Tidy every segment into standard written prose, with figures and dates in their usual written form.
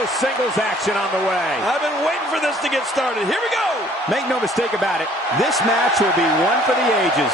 solo singles action on the way. I've been waiting for this to get started. Here we go. Make no mistake about it, this match will be one for the ages.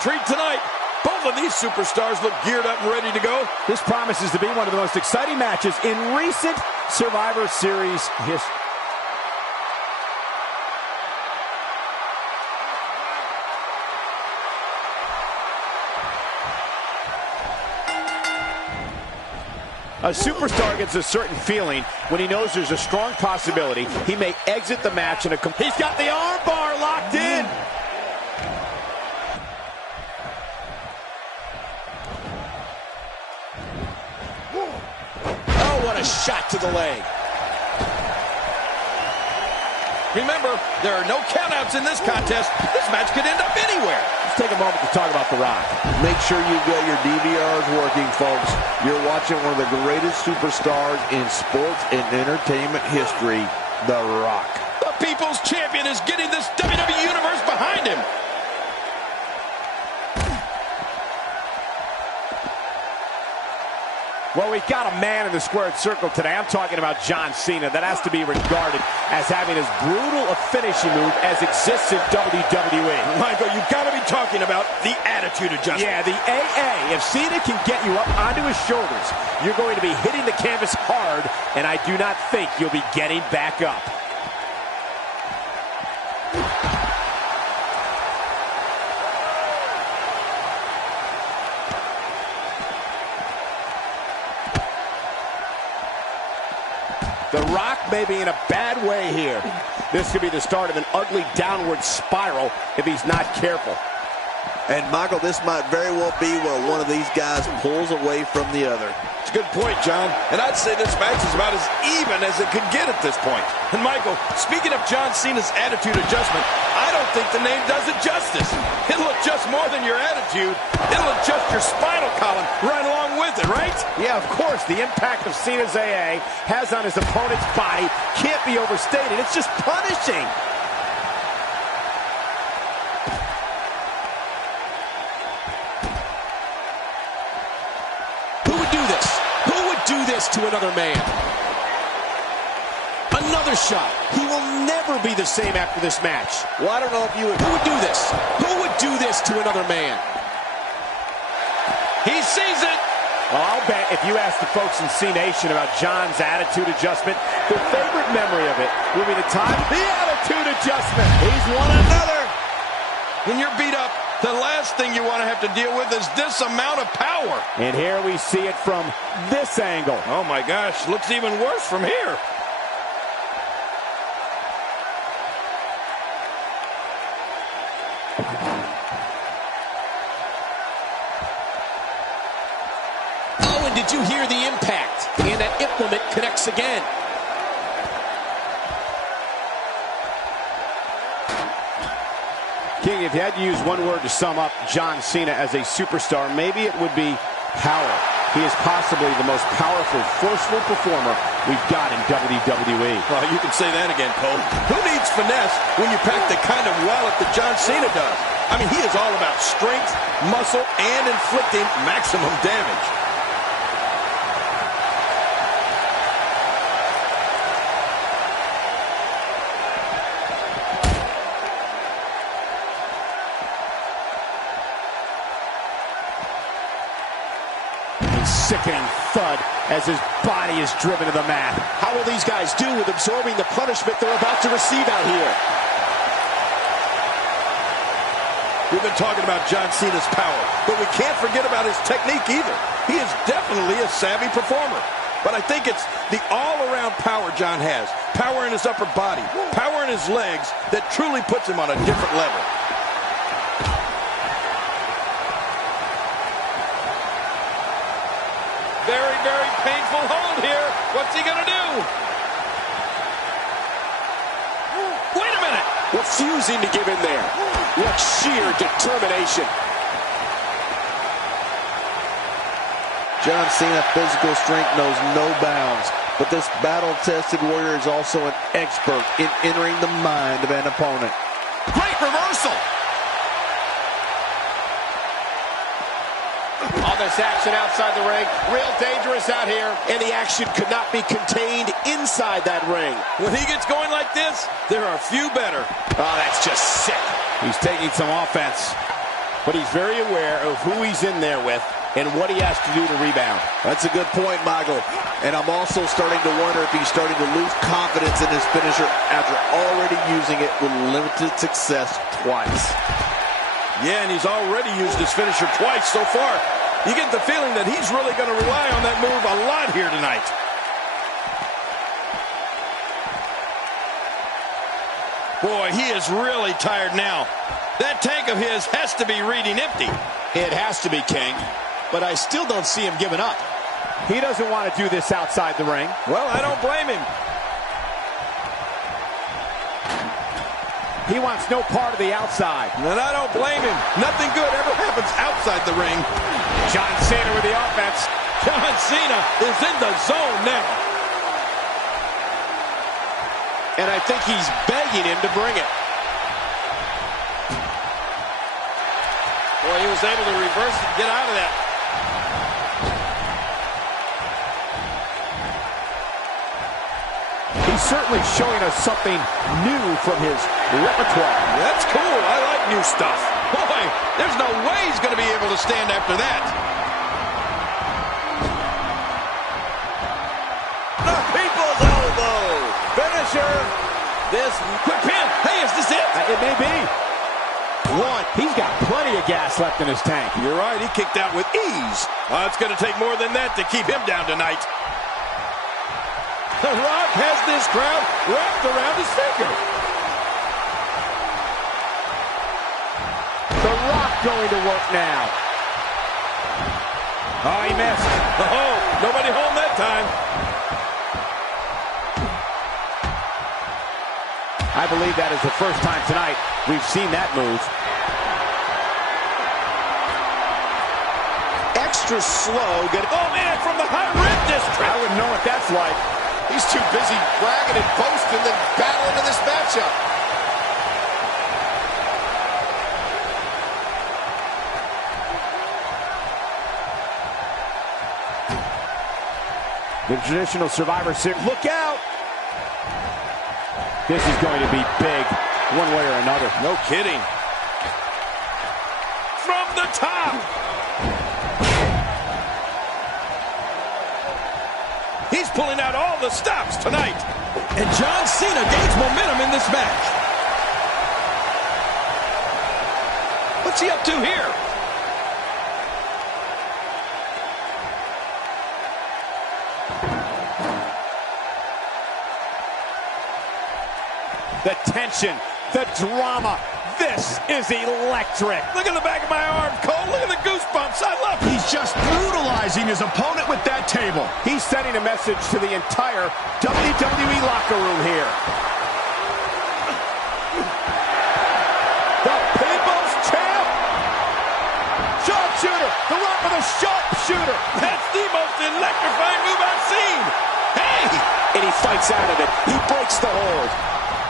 Treat tonight. Both of these superstars look geared up and ready to go. This promises to be one of the most exciting matches in recent Survivor Series history. A superstar gets a certain feeling when he knows there's a strong possibility he may exit the match in a He's got the arm bar locked in. A shot to the leg. Remember, there are no countouts in this contest. This match could end up anywhere. Let's take a moment to talk about The Rock. Make sure you've got your DVRs working, folks. You're watching one of the greatest superstars in sports and entertainment history, The Rock. The People's Champion is getting this WWE Universe behind him. Well, we've got a man in the squared circle today. I'm talking about John Cena. That has to be regarded as having as brutal a finishing move as exists in WWE. Michael, you've got to be talking about the attitude adjustment. Yeah, the AA. If Cena can get you up onto his shoulders, you're going to be hitting the canvas hard, and I do not think you'll be getting back up. The Rock may be in a bad way here. This could be the start of an ugly downward spiral if he's not careful. And, Michael, this might very well be where one of these guys pulls away from the other. It's a good point, John. And I'd say this match is about as even as it could get at this point. And, Michael, speaking of John Cena's attitude adjustment, I don't think the name does it justice. It'll adjust more than your attitude. It'll adjust your spinal column right along with it, right? Yeah, of course. The impact of Cena's AA has on his opponent's body can't be overstated. It's just punishing. Who would do this? Who would do this to another man? Another shot. He will never be the same after this match. Well, I don't know if you would... Who would do this? Who would do this to another man? He sees it. Well, I'll bet if you ask the folks in C Nation about John's attitude adjustment, their favorite memory of it will be the time the attitude adjustment. He's won another. When you're beat up, the last thing you want to have to deal with is this amount of power. And here we see it from this angle. Oh, my gosh. Looks even worse from here. Oh, and did you hear the impact? And that implement connects again. King, if you had to use one word to sum up John Cena as a superstar, maybe it would be power. He is possibly the most powerful, forceful performer we've got in WWE. Well, you can say that again, Cole. Who needs finesse when you pack the kind of wallet that John Cena does? I mean, he is all about strength, muscle, and inflicting maximum damage. Sickening thud as his body is driven to the mat. How will these guys do with absorbing the punishment they're about to receive out here? We've been talking about John Cena's power, but we can't forget about his technique either. He is definitely a savvy performer. but I think it's the all-around power John has. Power in his upper body, power in his legs that truly puts him on a different level. Very, very painful hold here. What's he going to do? Wait a minute. Refusing to give in there. What sheer determination. John Cena, physical strength knows no bounds, but this battle-tested warrior is also an expert in entering the mind of an opponent. Great reversal. All this action outside the ring, real dangerous out here, and the action could not be contained inside that ring. When he gets going like this, there are few better. Oh, that's just sick. He's taking some offense, but he's very aware of who he's in there with and what he has to do to rebound. That's a good point, Michael. And I'm also starting to wonder if he's starting to lose confidence in his finisher after already using it with limited success twice. Yeah, and he's already used his finisher twice so far. You get the feeling that he's really going to rely on that move a lot here tonight. Boy, he is really tired now. That tank of his has to be reading empty. It has to be, King. But I still don't see him giving up. He doesn't want to do this outside the ring. Well, I don't blame him. He wants no part of the outside. And I don't blame him. Nothing good ever happens outside the ring. John Cena with the offense. John Cena is in the zone now. And I think he's begging him to bring it. Boy, he was able to reverse it and get out of that. He's certainly showing us something new from his repertoire. That's cool. I like new stuff. Boy, there's no way he's going to be able to stand after that. The people's elbow. Finisher. This quick pin. Hey, is this it? It may be. One. He's got plenty of gas left in his tank. You're right. He kicked out with ease. It's going to take more than that to keep him down tonight. The Rock has this crowd wrapped around his finger. The Rock going to work now. Oh, he missed. Oh, nobody home that time. I believe that is the first time tonight we've seen that move. Extra slow. Oh, man, from the high rib district. I wouldn't know what that's like. He's too busy bragging and boasting than battling in this matchup. The traditional Survivor Series. Look out! This is going to be big, one way or another. No kidding. From the top. He's pulling out all the stops tonight. And John Cena gains momentum in this match. What's he up to here? The tension, the drama. This is electric. Look at the back of my arm, Cole. Look at the goosebumps. I love it. He's just brutalizing his opponent with that table. He's sending a message to the entire WWE locker room here. The People's Champ. Sharpshooter. The Rock with a sharpshooter. That's the most electrifying move I've seen. Hey! And he fights out of it. He breaks the hold.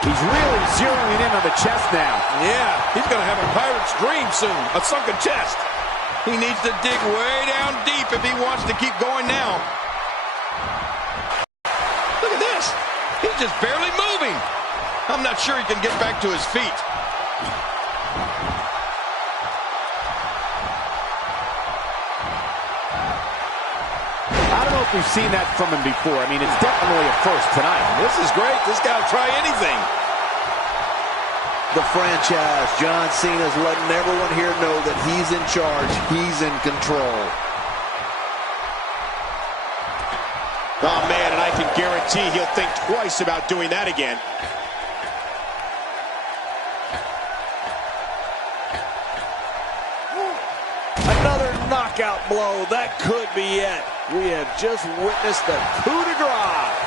He's really zeroing in on the chest now. Yeah, he's going to have a pirate's dream soon. A sunken chest. He needs to dig way down deep if he wants to keep going now. Look at this. He's just barely moving. I'm not sure he can get back to his feet. I don't know if we've seen that from him before. I mean, it's definitely a first tonight. This is great. This guy will try anything. The franchise, John Cena's letting everyone here know that he's in charge. He's in control. Oh, man, and I can guarantee he'll think twice about doing that again. Another knockout blow. That could be it. We have just witnessed the coup de grace.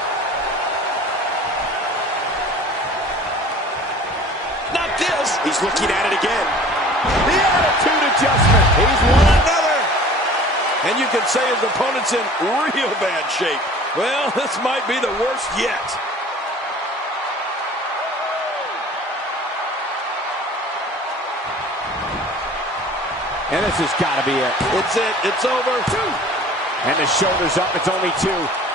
Not this. He's looking at it again. The attitude adjustment. He's won another. And you can say his opponent's in real bad shape. Well, this might be the worst yet. And this has got to be it. It's it. It's over. And the shoulder's up. It's only 2.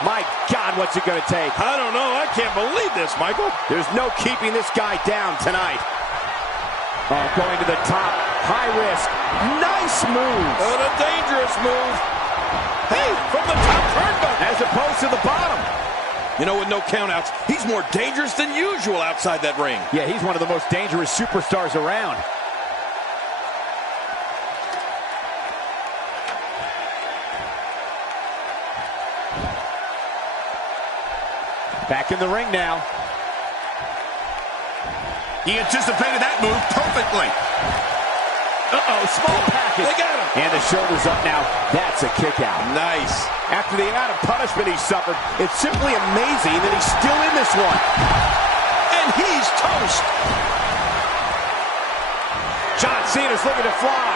My God, what's it going to take? I don't know. I can't believe this, Michael. There's no keeping this guy down tonight. Oh, going to the top. High risk. Nice move. And a dangerous move. Hey, from the top turnbuckle. As opposed to the bottom. You know, with no countouts, he's more dangerous than usual outside that ring. Yeah, he's one of the most dangerous superstars around. Back in the ring now. He anticipated that move perfectly. Uh-oh, small package. They got him. And the shoulder's up now. That's a kick out. Nice. After the amount of punishment he suffered, it's simply amazing that he's still in this one. And he's toast. John Cena's looking to fly.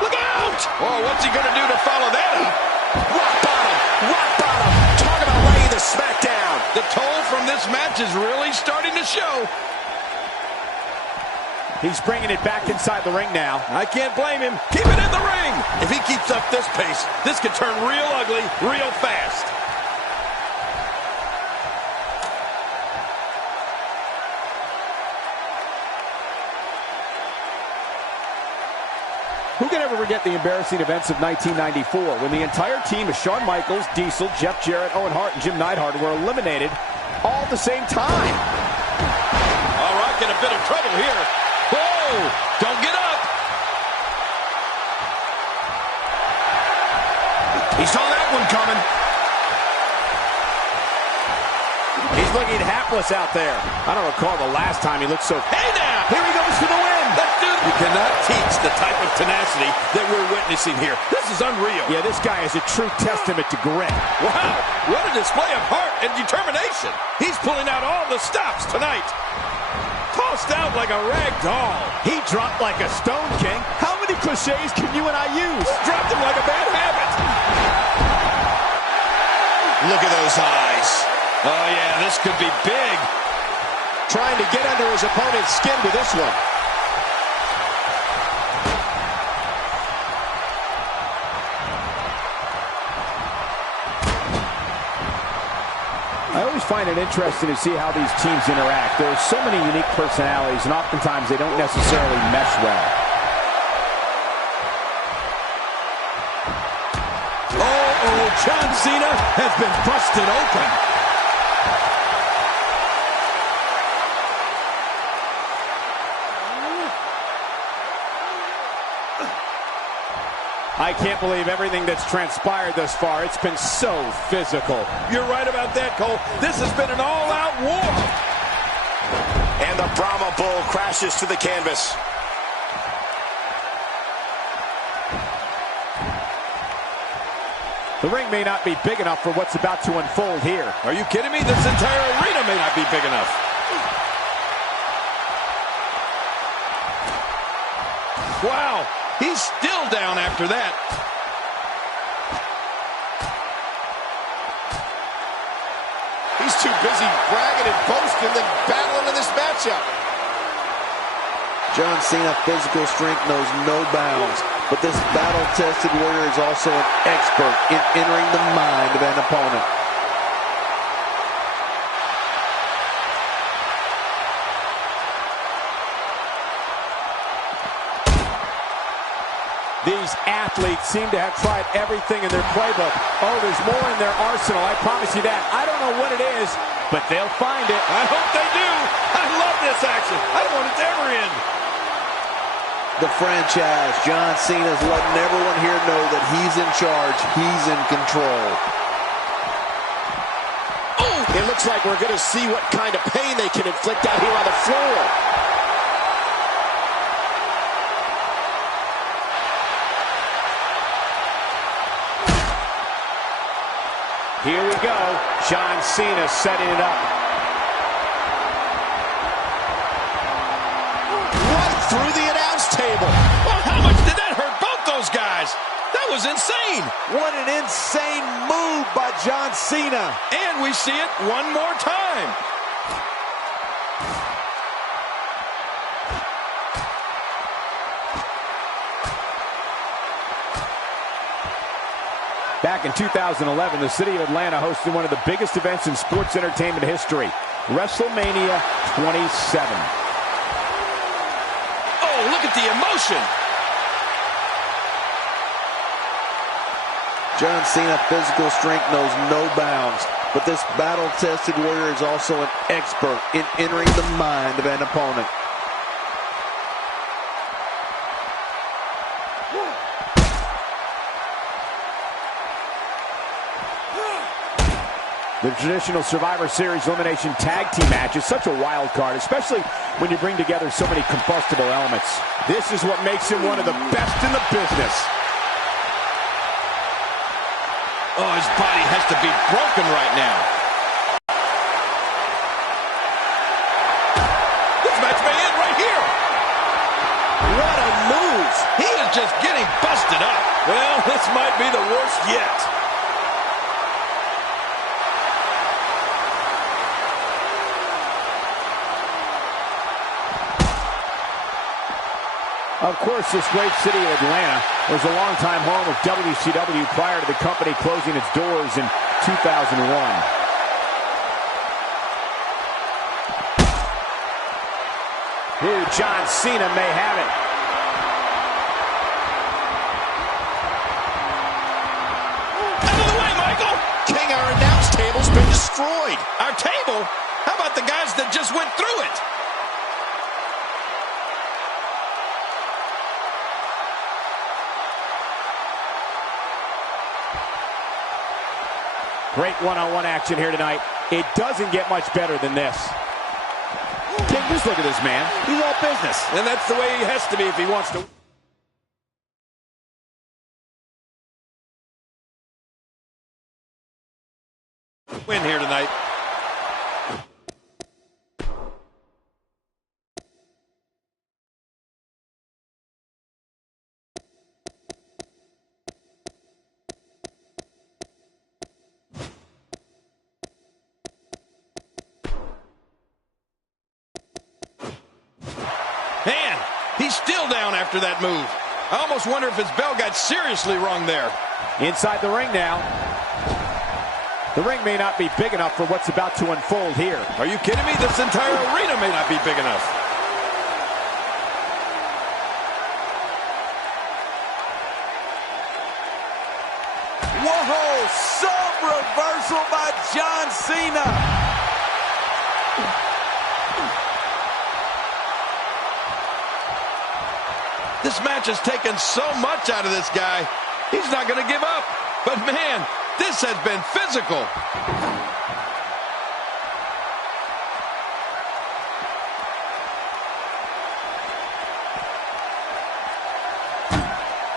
Look out! Oh, what's he going to do to follow that up? Rock bottom. Rock bottom. Talk about laying the smackdown. The toll from this match is really starting to show. He's bringing it back inside the ring now. I can't blame him. Keep it in the ring. If he keeps up this pace, this could turn real ugly real fast. Who can ever forget the embarrassing events of 1994 when the entire team of Shawn Michaels, Diesel, Jeff Jarrett, Owen Hart, and Jim Neidhart were eliminated all at the same time? All right, in a bit of trouble here. Whoa! Don't get up! He saw that one coming. He's looking hapless out there. I don't recall the last time he looked so... Hey now! Here he goes for the win! Let's do it! You cannot teach the type of tenacity that we're witnessing here. This is unreal. Yeah, this guy is a true testament to grit. Wow! What a display of heart and determination. He's pulling out all the stops tonight. Tossed out like a rag doll. He dropped like a stone king. How many cliches can you and I use? Dropped him like a bad habit. Look at those eyes. Oh, yeah, this could be big. Trying to get under his opponent's skin with this one. I always find it interesting to see how these teams interact. There are so many unique personalities, and oftentimes they don't necessarily mesh well. Oh, John Cena has been busted open. I can't believe everything that's transpired thus far. It's been so physical. You're right about that, Cole. This has been an all-out war. And the Brahma Bull crashes to the canvas. The ring may not be big enough for what's about to unfold here. Are you kidding me? This entire arena may not be big enough. Wow, he's still down after that. He's too busy bragging and boasting than battling in this matchup. John Cena, physical strength knows no bounds, but this battle-tested warrior is also an expert in entering the mind of an opponent. These athletes seem to have tried everything in their playbook. Oh, there's more in their arsenal, I promise you that. I don't know what it is, but they'll find it. I hope they do. I love this action. I don't want it to ever end. the franchise. John Cena's letting everyone here know that he's in charge. He's in control. Oh, it looks like we're going to see what kind of pain they can inflict out here on the floor. Here we go. John Cena setting it up. Right through the announce table. Well, how much did that hurt both those guys? That was insane. What an insane move by John Cena. And we see it one more time. Back in 2011, the city of Atlanta hosted one of the biggest events in sports entertainment history, WrestleMania 27. Oh, look at the emotion. John Cena, physical strength knows no bounds, but this battle-tested warrior is also an expert in entering the mind of an opponent. The traditional Survivor Series Elimination Tag Team match is such a wild card, especially when you bring together so many combustible elements. This is what makes him one of the best in the business. Oh, his body has to be broken right now. This match may end right here. What a move. He is just getting busted up. Well, this might be the worst yet. Of course, this great city of Atlanta was a longtime home of WCW prior to the company closing its doors in 2001. Ooh, John Cena may have it. Out of the way, Michael! King, our announce table's been destroyed. Our table? How about the guys that just went through it? Great one-on-one action here tonight. It doesn't get much better than this. King, just look at this man. He's all business. And that's the way he has to be if he wants to win here tonight. Man, he's still down after that move. I almost wonder if his bell got seriously wrong there. Inside the ring now. The ring may not be big enough for what's about to unfold here. Are you kidding me? This entire arena may not be big enough. Whoa, some reversal by John Cena. This match has taken so much out of this guy. He's not going to give up. But man, this has been physical.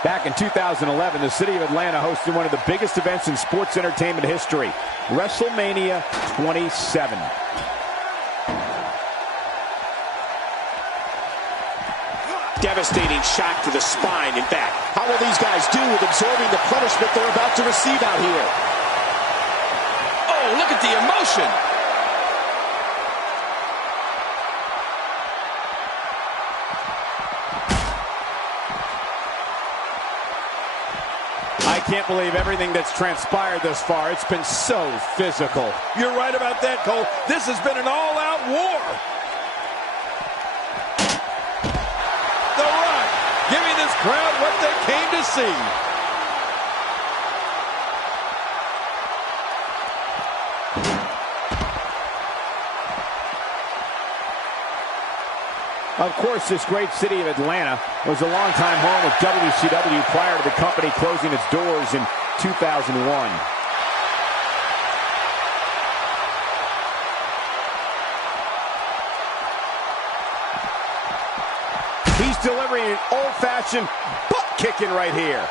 Back in 2011, the city of Atlanta hosted one of the biggest events in sports entertainment history, WrestleMania 27. Devastating shot to the spine and back. How will these guys do with absorbing the punishment they're about to receive out here? Oh, look at the emotion. I can't believe everything that's transpired thus far. It's been so physical. You're right about that, Cole. This has been an all-out war. The Rock, giving this crowd what they came to see. Of course, this great city of Atlanta was a longtime home of WCW prior to the company closing its doors in 2001. He's delivering an old-fashioned butt-kicking right here.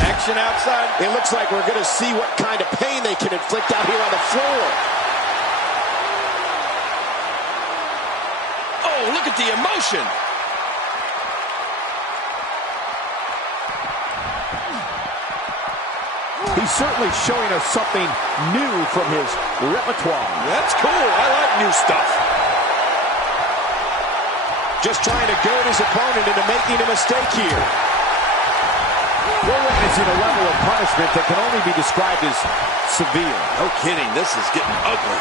Action outside. It looks like we're going to see what kind of pain they can inflict out here on the floor. Oh, look at the emotion. He's certainly showing us something new from his repertoire. That's cool. I like new stuff. Just trying to goad his opponent into making a mistake here. We're witnessing a level of punishment that can only be described as severe. No kidding. This is getting ugly.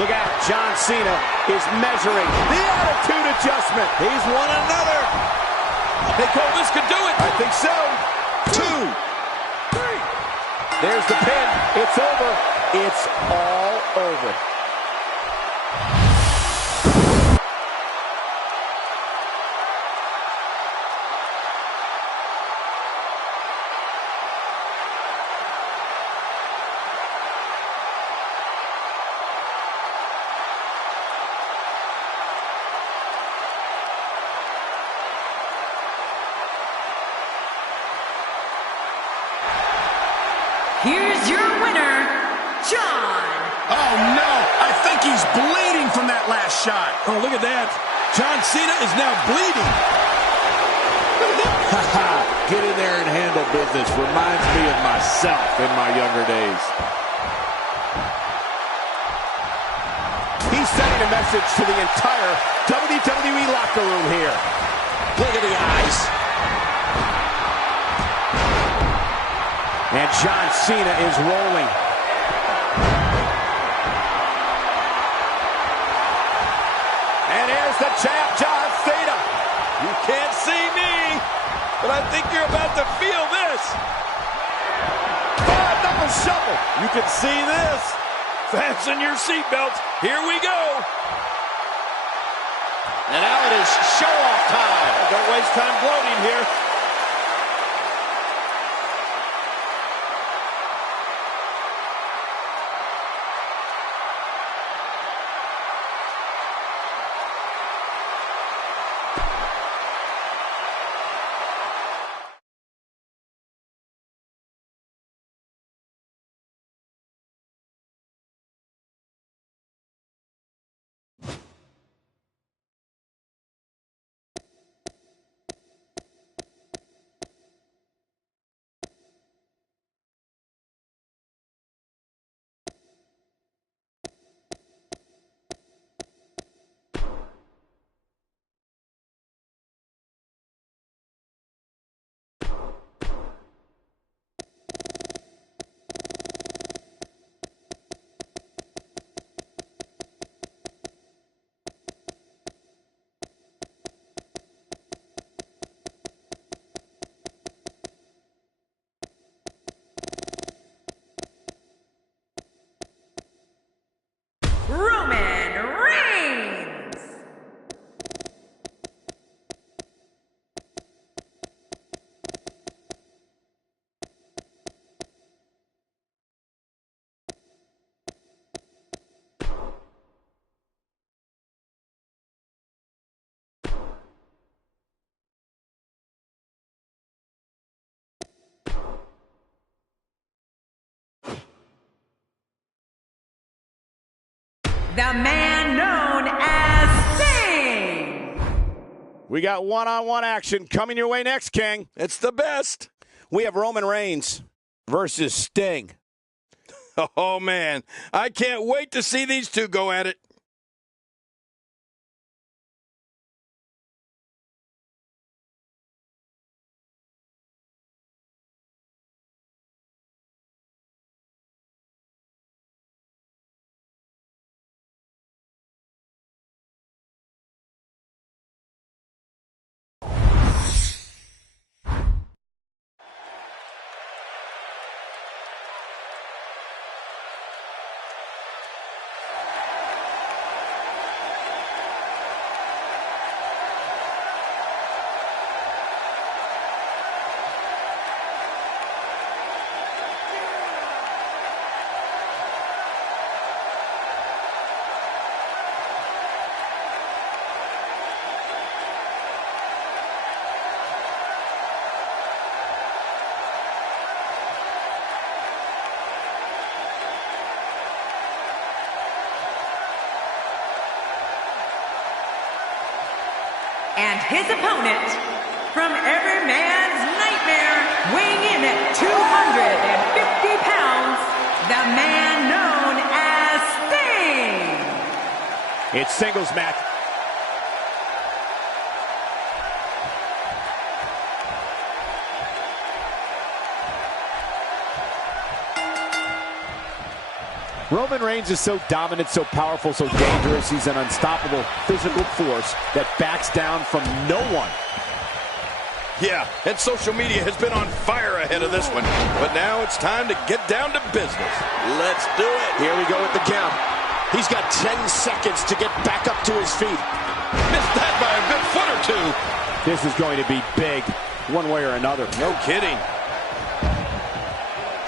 Look out, John Cena is measuring the attitude adjustment. He's won another. Hey, Cole, this could do it. I think so. 2, 3. There's the pin. It's over. It's all over. Here's your winner, John. Oh, no. I think he's bleeding from that last shot. Oh, look at that. John Cena is now bleeding. Get in there and handle business. Reminds me of myself in my younger days. He's sending a message to the entire WWE locker room here. Look at the eyes. And John Cena is rolling. And here's the champ, John Cena. You can't see me, but I think you're about to feel this. Five-knuckle shuffle. You can see this. Fasten your seatbelts. Here we go. And now it is show-off time. Don't waste time gloating here. The man known as Sting. We got one-on-one action coming your way next, King. It's the best. We have Roman Reigns versus Sting. Oh, man. I can't wait to see these two go at it. And his opponent, from every man's nightmare, weighing in at 250 pounds, the man known as Sting. It's singles match. Roman Reigns is so dominant, so powerful, so dangerous. He's an unstoppable physical force that backs down from no one. Yeah, and social media has been on fire ahead of this one. But now it's time to get down to business. Let's do it. Here we go with the count. He's got 10 seconds to get back up to his feet. Missed that by a good foot or two. This is going to be big, one way or another. No kidding.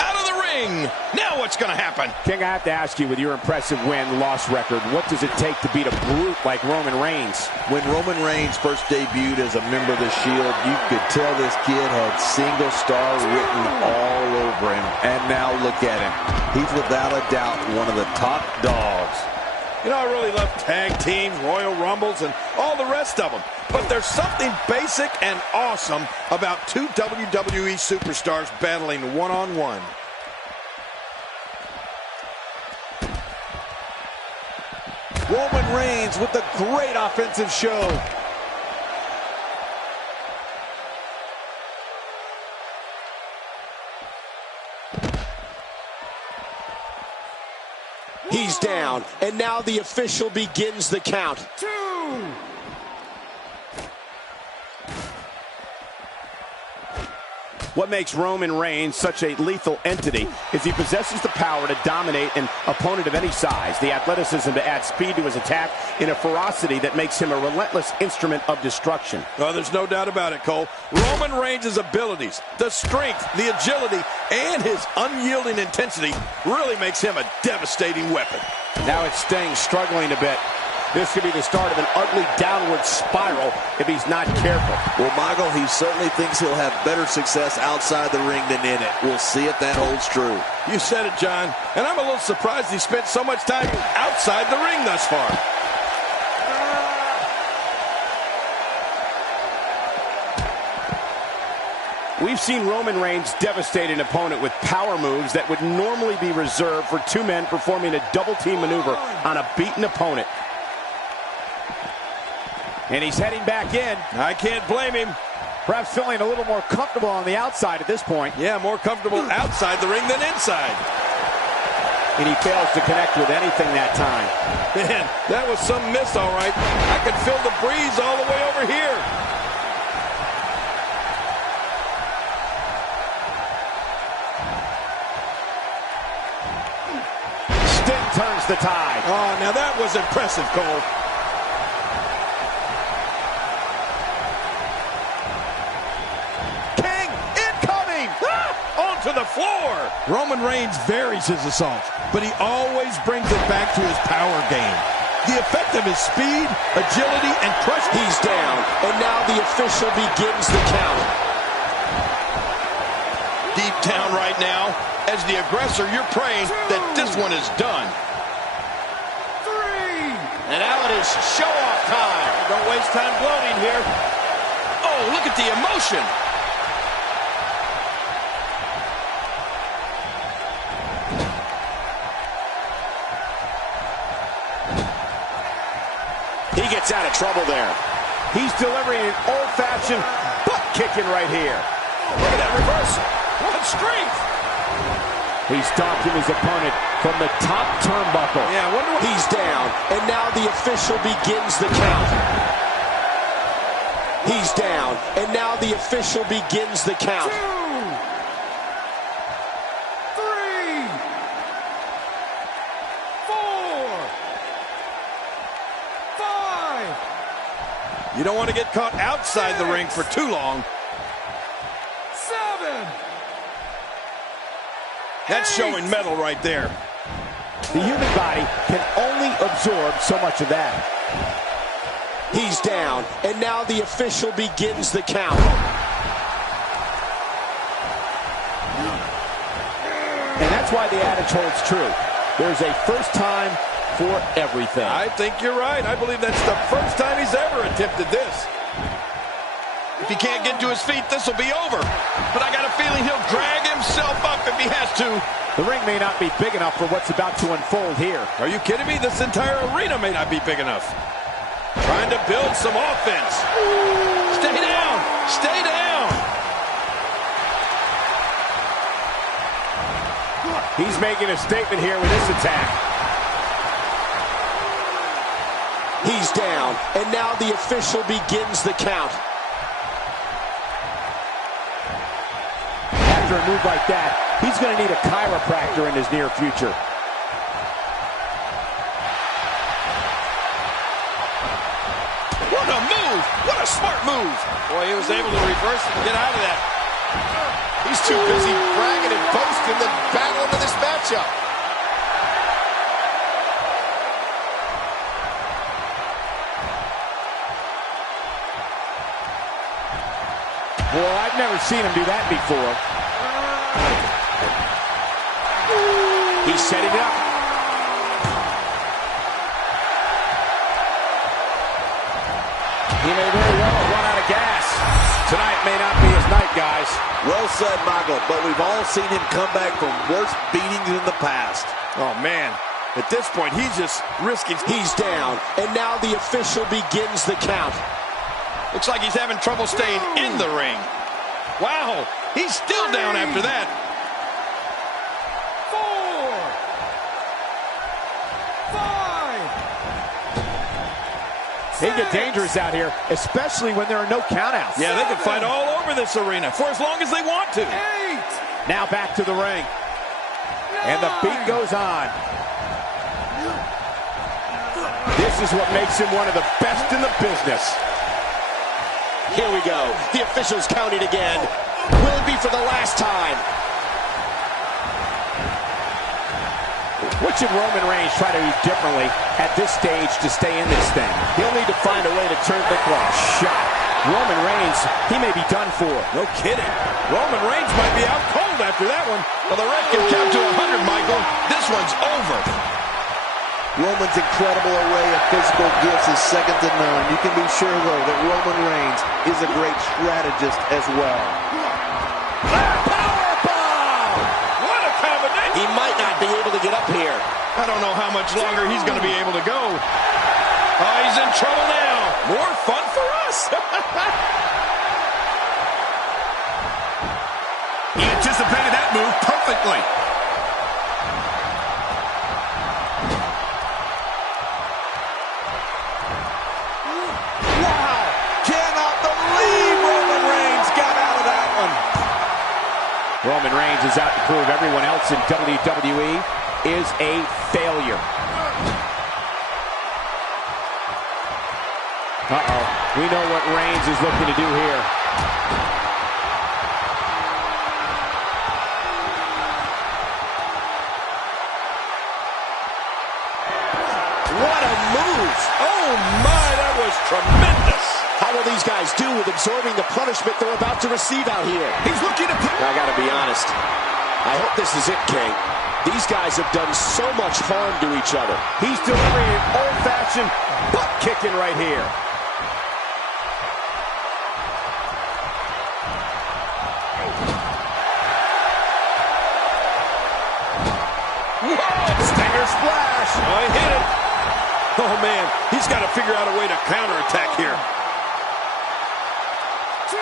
Out of the ring. Now what's going to happen? King, I have to ask you, with your impressive win-loss record, what does it take to beat a brute like Roman Reigns? When Roman Reigns first debuted as a member of the Shield, you could tell this kid had single star written all over him. And now look at him. He's without a doubt one of the top dogs. You know, I really love tag teams, Royal Rumbles, and all the rest of them. But there's something basic and awesome about two WWE superstars battling one-on-one. Roman Reigns with a great offensive show. He's down, and now the official begins the count. 2. What makes Roman Reigns such a lethal entity is he possesses the power to dominate an opponent of any size, the athleticism to add speed to his attack, and a ferocity that makes him a relentless instrument of destruction. Oh, there's no doubt about it, Cole. Roman Reigns' abilities, the strength, the agility, and his unyielding intensity really makes him a devastating weapon. Now it's Sting struggling a bit. This could be the start of an ugly downward spiral if he's not careful. Well, Michael, he certainly thinks he'll have better success outside the ring than in it. We'll see if that holds true. You said it, John. And I'm a little surprised he spent so much time outside the ring thus far. We've seen Roman Reigns devastate an opponent with power moves that would normally be reserved for two men performing a double-team maneuver on a beaten opponent. And he's heading back in. I can't blame him. Perhaps feeling a little more comfortable on the outside at this point. Yeah, more comfortable outside the ring than inside. And he fails to connect with anything that time. Man, that was some miss, all right. I could feel the breeze all the way over here. Sting turns the tide. Oh, now that was impressive, Cole. To the floor. Roman Reigns varies his assaults, but he always brings it back to his power game. The effect of his speed, agility, and crush. He's down, and now the official begins the count. Deep down right now, as the aggressor, you're praying that this one is done. 3. And now it is show-off time. Don't waste time gloating here. Oh, look at the emotion. He gets out of trouble there. He's delivering an old-fashioned butt kicking right here. Look at that reversal. What strength. He's stalking his opponent from the top turnbuckle. Yeah, I wonder what... He's down, and now the official begins the count. He's down, and now the official begins the count. 2. 3. 4. 5. You don't want to get caught outside the ring for too long. 7. That's showing metal right there. The human body can only absorb so much of that. He's down, and now the official begins the count. And that's why the adage holds true. There's a first time for everything. I think you're right. I believe that's the first time he's ever attempted this. If he can't get to his feet, this will be over. But I got a feeling he'll drag himself up if he has to. The ring may not be big enough for what's about to unfold here. Are you kidding me? This entire arena may not be big enough. Trying to build some offense. Stay down. Stay down. He's making a statement here with this attack. He's down, and now the official begins the count. After a move like that, he's going to need a chiropractor in his near future. What a move! What a smart move! Boy, he was able to reverse it and get out of that. He's too busy bragging and boasting than battling to this matchup. Boy, I've never seen him do that before. He's setting it up. He may very well have run out of gas. Tonight may not be his night, guys. Well said, Michael, but we've all seen him come back from worse beatings in the past. Oh, man. At this point, he's just risking. He's down, and now the official begins the count. Looks like he's having trouble staying in the ring. Wow, he's still down after that. 4, 5. They get dangerous out here, especially when there are no countouts. Yeah, they can fight all over this arena for as long as they want to. 8. Now back to the ring. 9. And the beat goes on. This is what makes him one of the best in the business. Here we go. The official's counting again. Will it be for the last time? What should Roman Reigns try to do differently at this stage to stay in this thing? He'll need to find a way to turn the clock. Shot. Roman Reigns, he may be done for. No kidding. Roman Reigns might be out cold after that one. Well, the ref can count to 100, Michael. This one's over. Roman's incredible array of physical gifts is second to none. You can be sure, though, that Roman Reigns is a great strategist as well. Powerbomb! What a combination! He might not be able to get up here. I don't know how much longer he's going to be able to go. Oh, he's in trouble now. More fun for us. He anticipated that move perfectly. Roman Reigns is out to prove everyone else in WWE is a failure. Uh-oh. We know what Reigns is looking to do here. What a move! Oh, my, that was tremendous. How will these guys do with absorbing the punishment they're about to receive out here? He's looking to put... I gotta be honest. I hope this is it, King. These guys have done so much harm to each other. He's delivering an old-fashioned butt-kicking right here. Whoa! Stinger splash. Oh, he hit it. Oh, man, he's got to figure out a way to counterattack here. 2,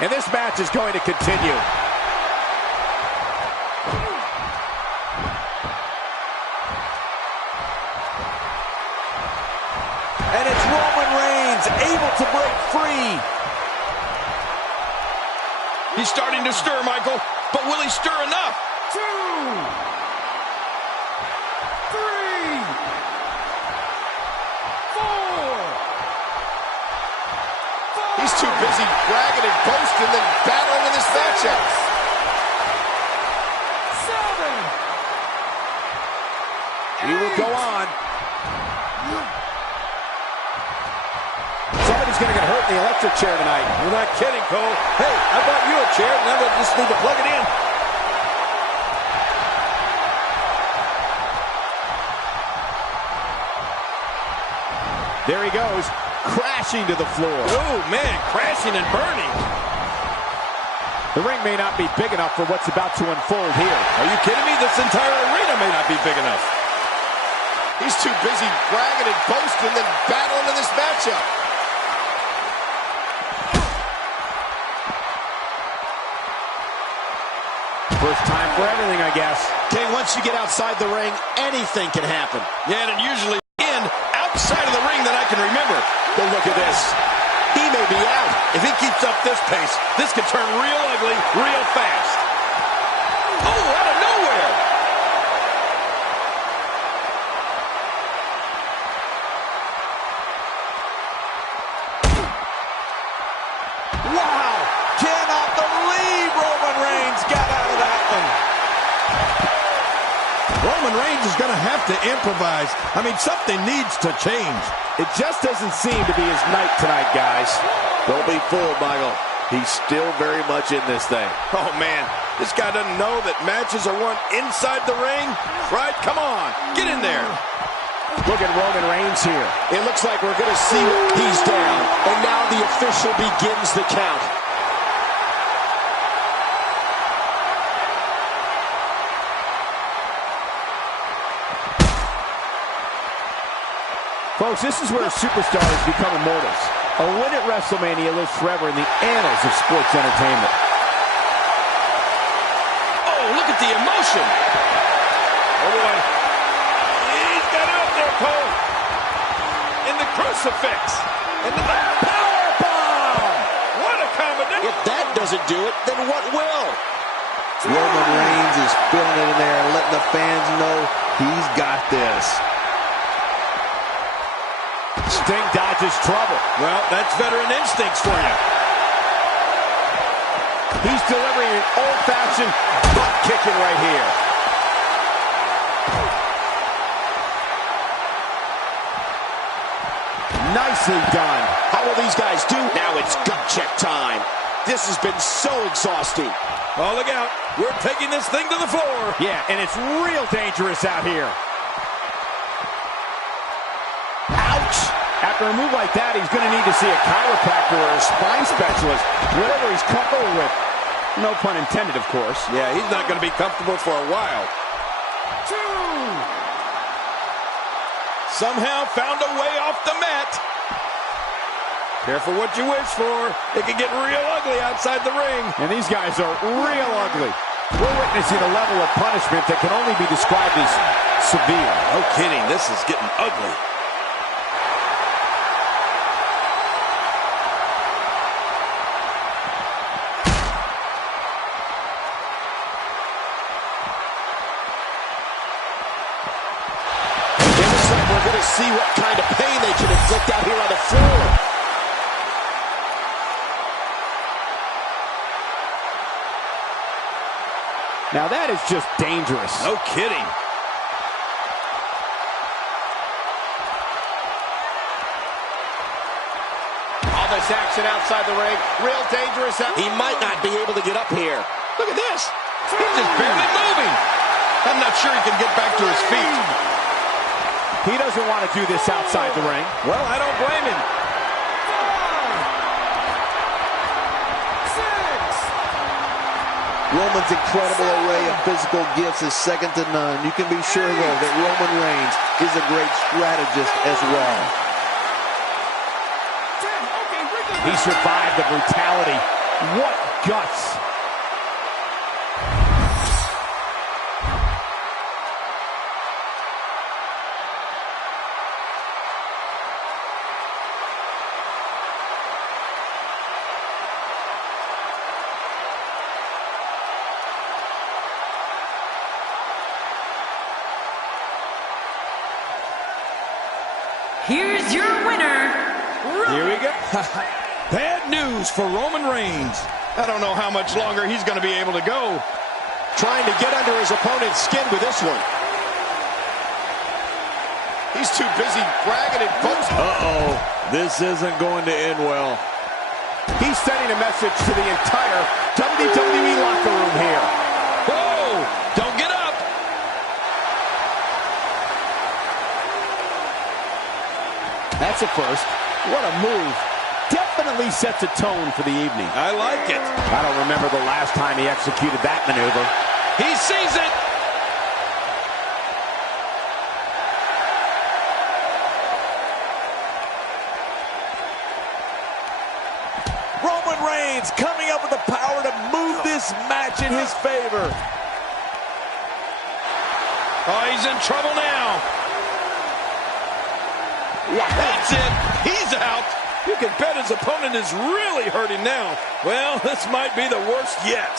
3. And this match is going to continue. And it's Roman Reigns able to break free. He's starting to stir, Michael, but will he stir enough? 2, 3. He's too busy bragging and boasting than battling in this matchup. 7. He will go on. Somebody's going to get hurt in the electric chair tonight. You're not kidding, Cole. Hey, I bought you a chair, and I just need to plug it in. There he goes, crashing to the floor. Oh, man, crashing and burning. The ring may not be big enough for what's about to unfold here. Are you kidding me? This entire arena may not be big enough. He's too busy bragging and boasting than battling in this matchup. First time for everything, I guess. King, once you get outside the ring, anything can happen. Yeah, and it usually ends outside of the ring that I can remember. But look at this. He may be out. If he keeps up this pace, this could turn real ugly real fast. Oh, out of nowhere. Wow! Cannot believe Roman Reigns got out of that one. Roman Reigns is going to have to improvise. I mean, something needs to change. It just doesn't seem to be his night tonight, guys. Don't be fooled, Michael. He's still very much in this thing. Oh, man, this guy doesn't know that matches are won inside the ring. Right? Come on, get in there. Look at Roman Reigns here. It looks like we're going to see he's down. And now the official begins the count. Folks, this is where superstars become immortals. A win at WrestleMania lives forever in the annals of sports entertainment. Oh, look at the emotion. Oh, boy. He's got it up there, Cole. In the crucifix. And the powerbomb. What a combination. If that doesn't do it, then what will? Roman Reigns is feeling it in there and letting the fans know he's got this. Sting dodges trouble. Well, that's veteran instincts for you. He's delivering an old-fashioned butt kicking right here. Nicely done. How will these guys do? Now it's gut check time. This has been so exhausting. Oh, look out. We're taking this thing to the floor. Yeah, and it's real dangerous out here. Ouch! After a move like that, he's going to need to see a chiropractor or a spine specialist. Whatever he's comfortable with. No pun intended, of course. Yeah, he's not going to be comfortable for a while. Somehow found a way off the mat. Careful what you wish for. It can get real ugly outside the ring. And these guys are real ugly. We're witnessing a level of punishment that can only be described as severe. No kidding, this is getting ugly. It looks like we're going to see what kind of pain they can inflict out here on the floor. Now that is just dangerous. No kidding. All this action outside the ring, real dangerous. He might not be able to get up here. Look at this. He's just barely moving. I'm not sure he can get back to his feet. He doesn't want to do this outside the ring. Well, I don't blame him. Roman's incredible array of physical gifts is second to none. You can be sure, though, that Roman Reigns is a great strategist as well. He survived the brutality. What guts. Here's your winner, Here we go. Bad news for Roman Reigns. I don't know how much longer he's going to be able to go. Trying to get under his opponent's skin with this one. He's too busy bragging and boasting. Uh-oh. This isn't going to end well. He's sending a message to the entire WWE locker room here. Whoa! Don't get up! That's a first. What a move. Definitely sets a tone for the evening. I like it. I don't remember the last time he executed that maneuver. He sees it. Roman Reigns coming up with the power to move this match in his favor. Oh, he's in trouble now. That's it. He's out. You can bet his opponent is really hurting now. Well, this might be the worst yet.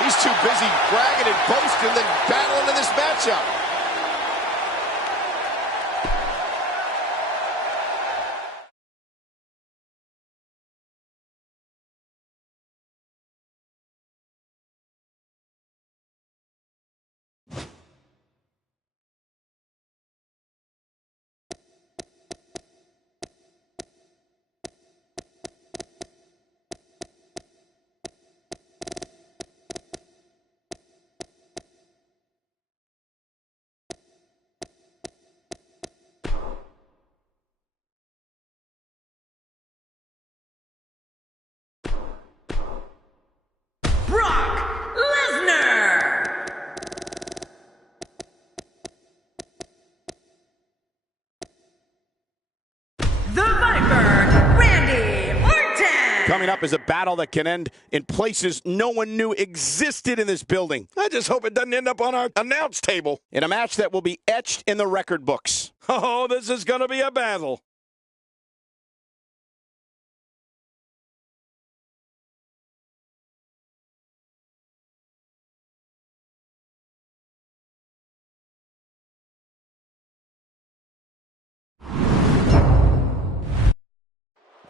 He's too busy bragging and boasting than battling in this matchup. Brock Lesnar. The Viper, Randy Orton. Coming up is a battle that can end in places no one knew existed in this building. I just hope it doesn't end up on our announce table. In a match that will be etched in the record books. Oh, this is going to be a battle.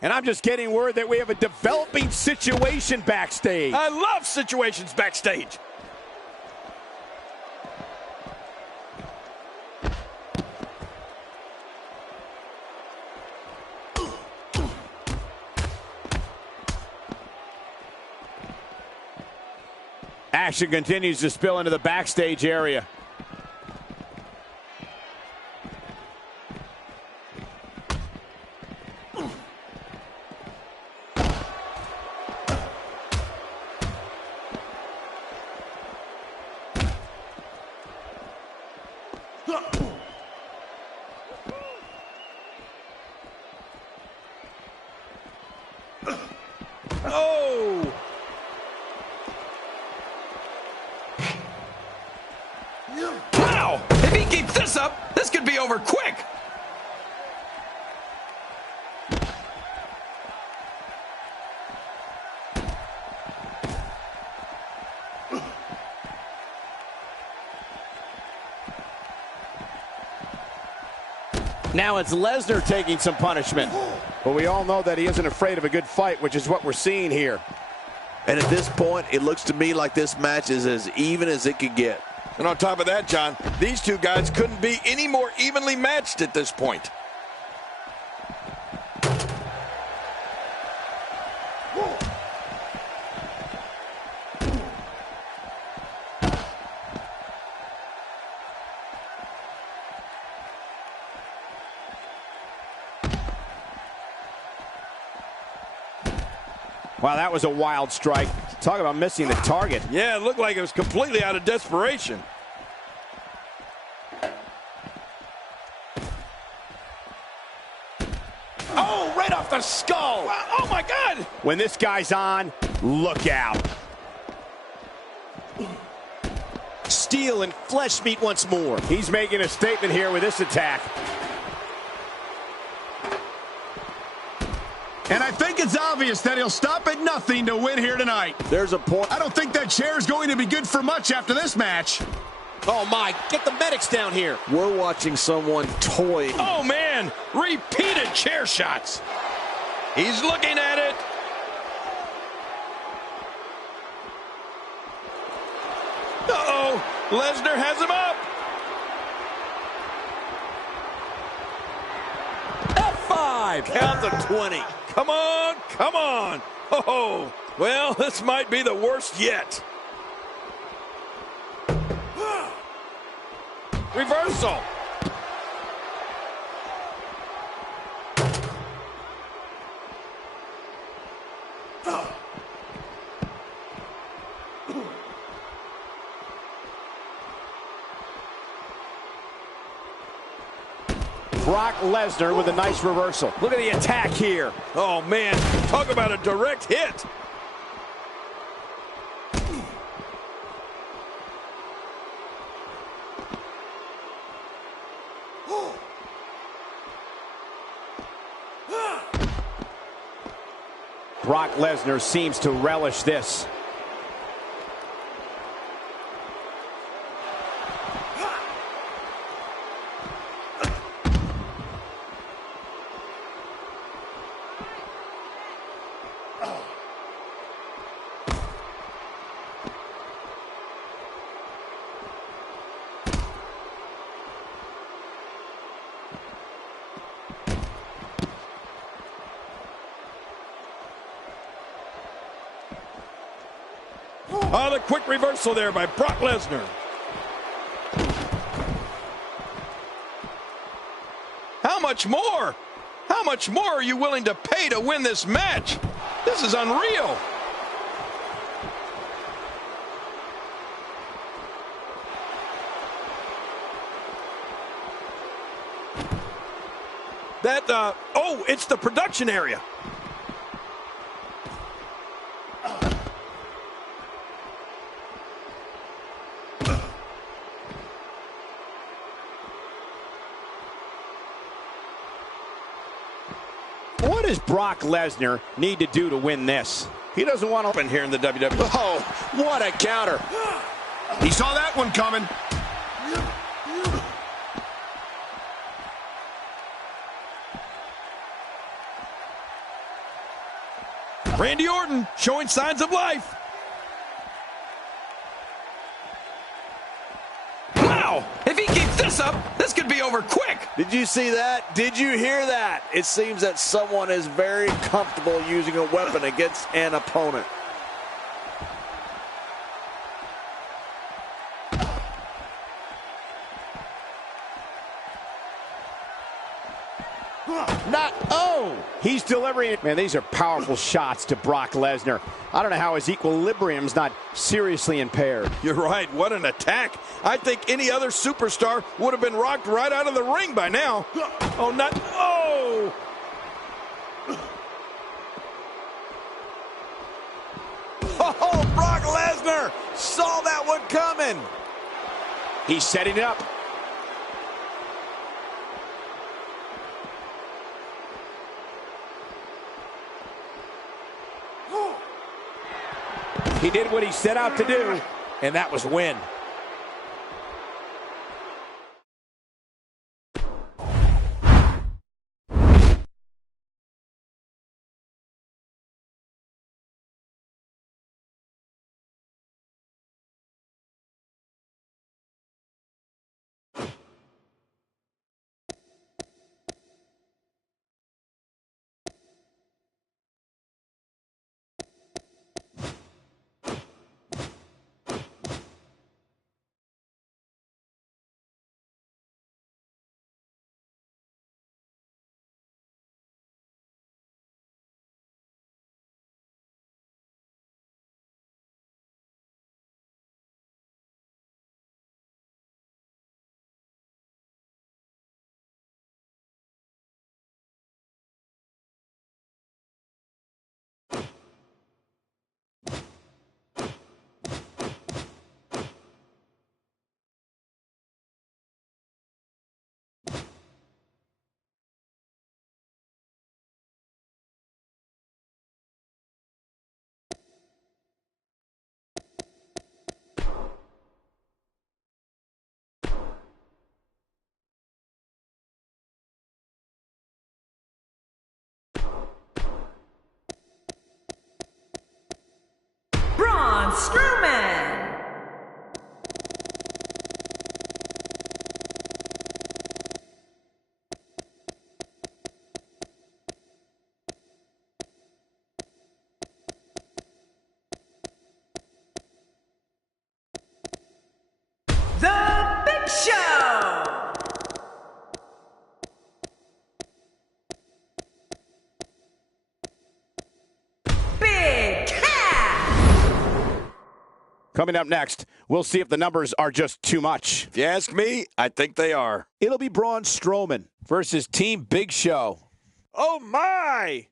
And I'm just getting word that we have a developing situation backstage. I love situations backstage. Action continues to spill into the backstage area. Oh! Wow! If he keeps this up, this could be over quick. Now it's Lesnar taking some punishment. But we all know that he isn't afraid of a good fight, which is what we're seeing here. And at this point, it looks to me like this match is as even as it could get. And on top of that, John, these two guys couldn't be any more evenly matched at this point. Wow, that was a wild strike. Talk about missing the target. Yeah, it looked like it was completely out of desperation. Oh, right off the skull. Wow. Oh, my God. When this guy's on, look out. Steel and flesh meet once more. He's making a statement here with this attack. And I think it's obvious that he'll stop at nothing to win here tonight. There's a point. I don't think that chair is going to be good for much after this match. Oh, my. Get the medics down here. We're watching someone toy. Oh, man. Repeated chair shots. He's looking at it. Uh-oh. Lesnar has him up. F5. Count to 20. Come on, come on. Oh, well, this might be the worst yet. Reversal. Brock Lesnar with a nice reversal. Look at the attack here. Oh, man. Talk about a direct hit. Brock Lesnar seems to relish this. Oh, the quick reversal there by Brock Lesnar. How much more? How much more are you willing to pay to win this match? This is unreal. Oh, it's the production area. What does Brock Lesnar need to do to win this? He doesn't want to open here in the WWE. Oh, what a counter. He saw that one coming. Randy Orton showing signs of life. Wow! If he keeps this up, this could be over quick. Did you see that? Did you hear that? It seems that someone is very comfortable using a weapon against an opponent. He's delivering it. Man, these are powerful shots to Brock Lesnar. I don't know how his equilibrium's not seriously impaired. You're right. What an attack. I think any other superstar would have been rocked right out of the ring by now. Oh, not. Oh! Oh, Brock Lesnar saw that one coming. He's setting it up. He did what he set out to do, and that was win. Coming up next, we'll see if the numbers are just too much. If you ask me, I think they are. It'll be Braun Strowman versus Team Big Show. Oh, my!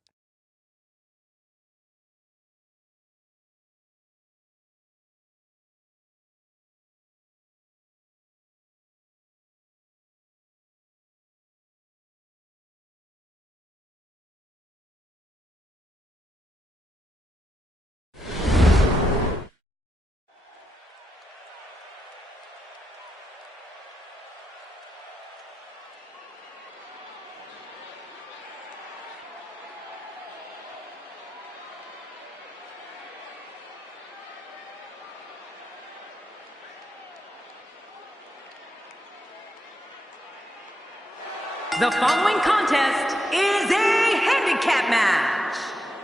The following contest is a handicap match.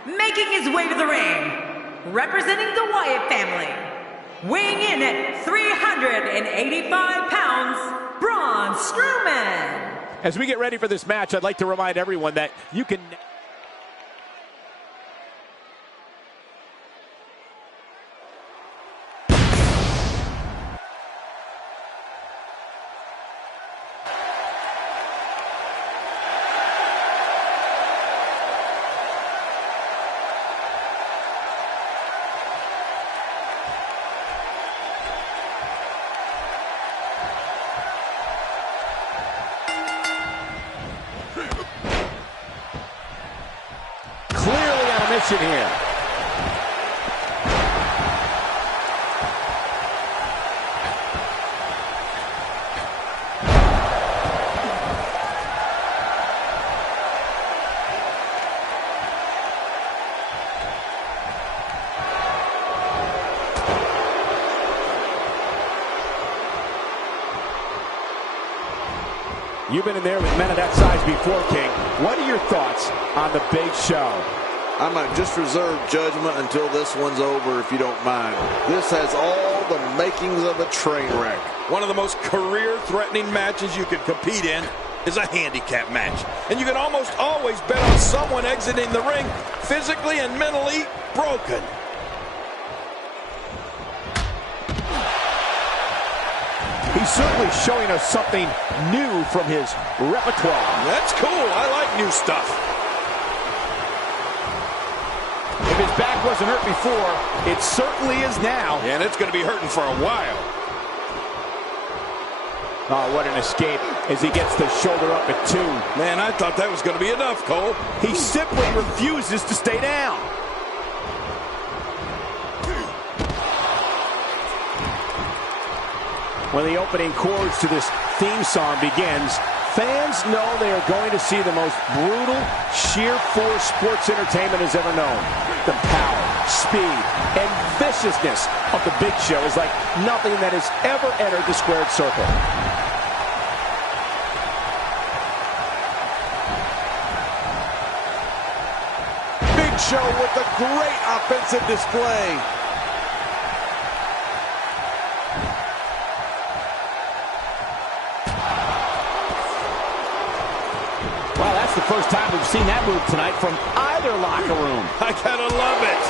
Making his way to the ring, representing the Wyatt family, weighing in at 385 pounds, Braun Strowman. As we get ready for this match, I'd like to remind everyone that you can... Clearly on a mission here. You've been in there with men of that size before, King. What are your thoughts on the Big Show? I might just reserve judgment until this one's over, if you don't mind. This has all the makings of a train wreck. One of the most career-threatening matches you could compete in is a handicap match. And you can almost always bet on someone exiting the ring physically and mentally broken. He's certainly showing us something new from his repertoire. That's cool. I like new stuff. If his back wasn't hurt before, it certainly is now. And it's going to be hurting for a while. Oh, what an escape as he gets the shoulder up at 2. Man, I thought that was going to be enough, Cole. He simply refuses to stay down. When the opening chords to this theme song begins, fans know they are going to see the most brutal, sheer force sports entertainment has ever known. The power, speed, and viciousness of the Big Show is like nothing that has ever entered the squared circle. Big Show with a great offensive display. Well, that's the first time we've seen that move tonight from either locker room. I gotta love it.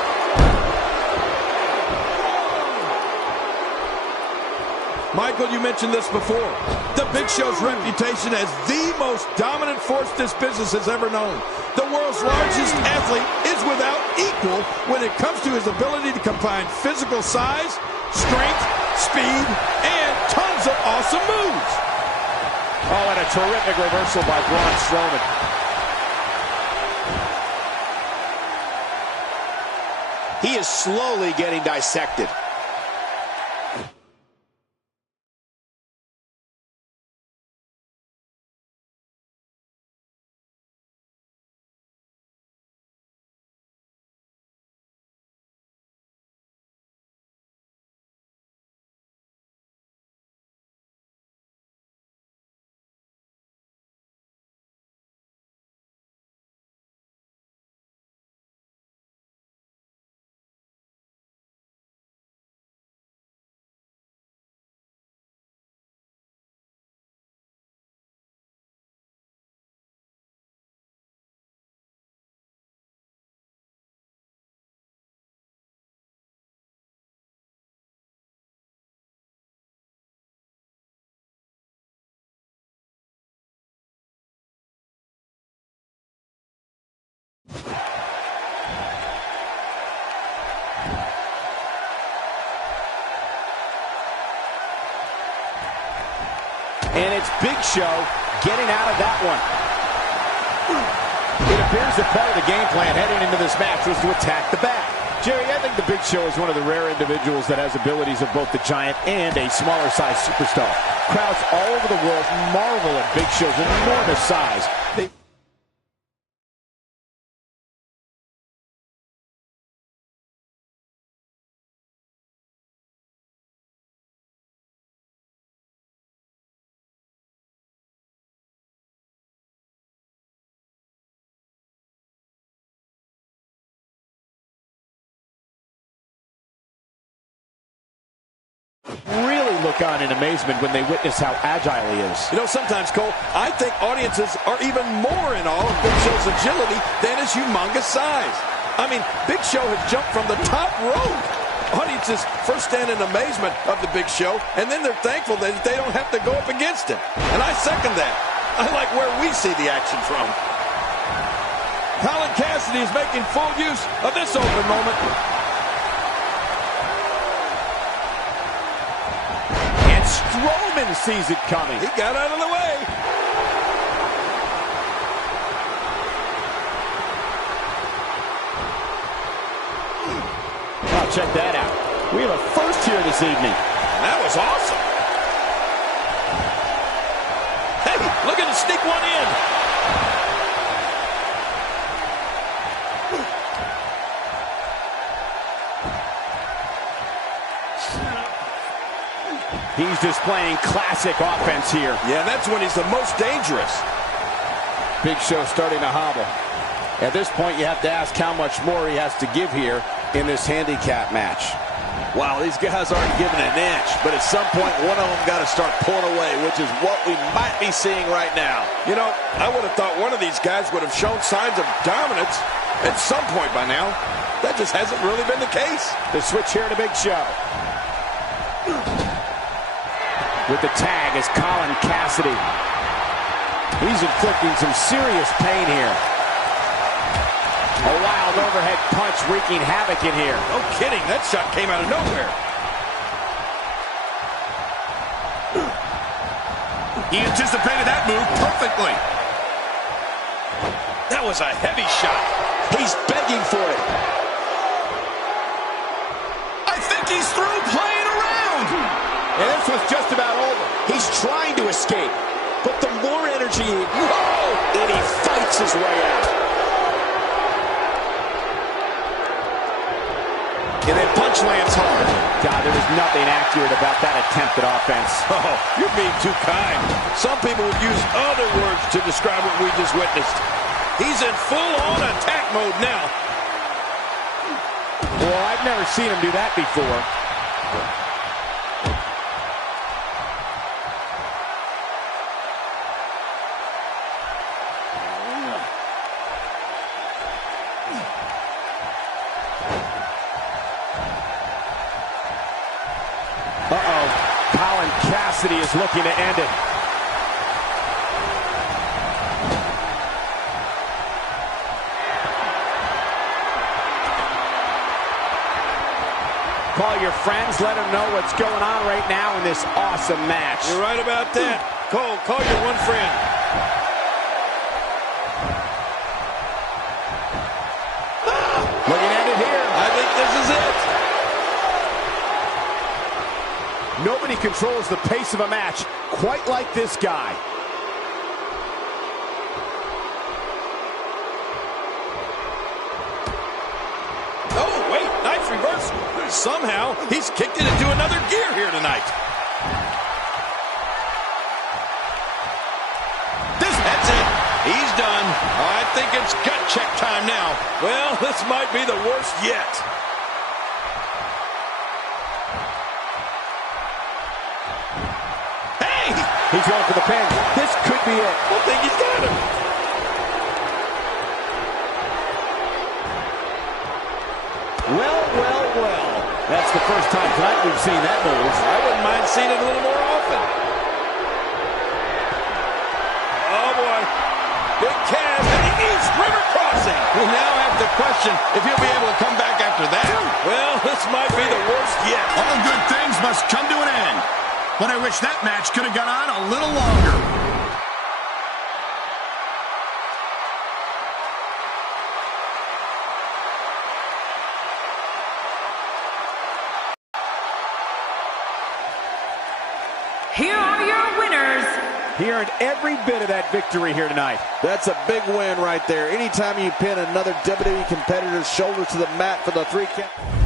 Michael, you mentioned this before. The Big Show's reputation as the most dominant force this business has ever known. The world's largest athlete is without equal when it comes to his ability to combine physical size, strength, speed, and tons of awesome moves. Oh, and a terrific reversal by Braun Strowman. He is slowly getting dissected. And it's Big Show getting out of that one. It appears that part of the game plan heading into this match was to attack the back. Jerry, I think the Big Show is one of the rare individuals that has abilities of both the Giant and a smaller-sized superstar. Crowds all over the world marvel at Big Show's enormous size. Really look on in amazement when they witness how agile he is. You know, sometimes, Cole, I think audiences are even more in awe of Big Show's agility than his humongous size. I mean, Big Show has jumped from the top rope. Audiences first stand in amazement of the Big Show, and then they're thankful that they don't have to go up against him. And I second that. I like where we see the action from. Colin Cassidy is making full use of this open moment. Strowman sees it coming. He got out of the way. Oh, check that out. We have a first here this evening. That was awesome. Hey, look at him sneak one in. He's displaying classic offense here. Yeah, that's when he's the most dangerous. Big Show starting to hobble. At this point, you have to ask how much more he has to give here in this handicap match. Wow, these guys aren't giving an inch, but at some point, one of them got to start pulling away, which is what we might be seeing right now. You know, I would have thought one of these guys would have shown signs of dominance at some point by now. That just hasn't really been the case. The switch here to Big Show. With the tag is Colin Cassidy. He's inflicting some serious pain here. A wild overhead punch wreaking havoc in here. No kidding, that shot came out of nowhere. He anticipated that move perfectly. That was a heavy shot. He's begging for it. I think he's through playing around. And this was just about over. He's trying to escape, but the more energy, and he fights his way out. And that punch lands hard. God, there was nothing accurate about that attempt at offense. Oh, you're being too kind. Some people would use other words to describe what we just witnessed. He's in full-on attack mode now. Well, I've never seen him do that before. Uh-oh. Colin Cassidy is looking to end it. Call your friends, let them know what's going on right now in this awesome match. You're right about that. Cole, call your one friend. Looking at it here. I think this is it. Nobody controls the pace of a match quite like this guy. Oh, wait, nice reversal. Somehow, he's kicked it into another gear here tonight. That's it. He's done. I think it's gut check time now. Well, this might be the worst yet. He's going for the pin. This could be it. I think he's got him. Well, well, well. That's the first time tonight we've seen that move. I wouldn't mind seeing it a little more often. Oh, boy. Big Cass and the East River Crossing. We now have to question if he'll be able to come back after that. Well, this might be the worst yet. All good things must come to an end. but I wish that match could have gone on a little longer. Here are your winners. He earned every bit of that victory here tonight. That's a big win right there. Anytime you pin another WWE competitor's shoulder to the mat for the 3 count.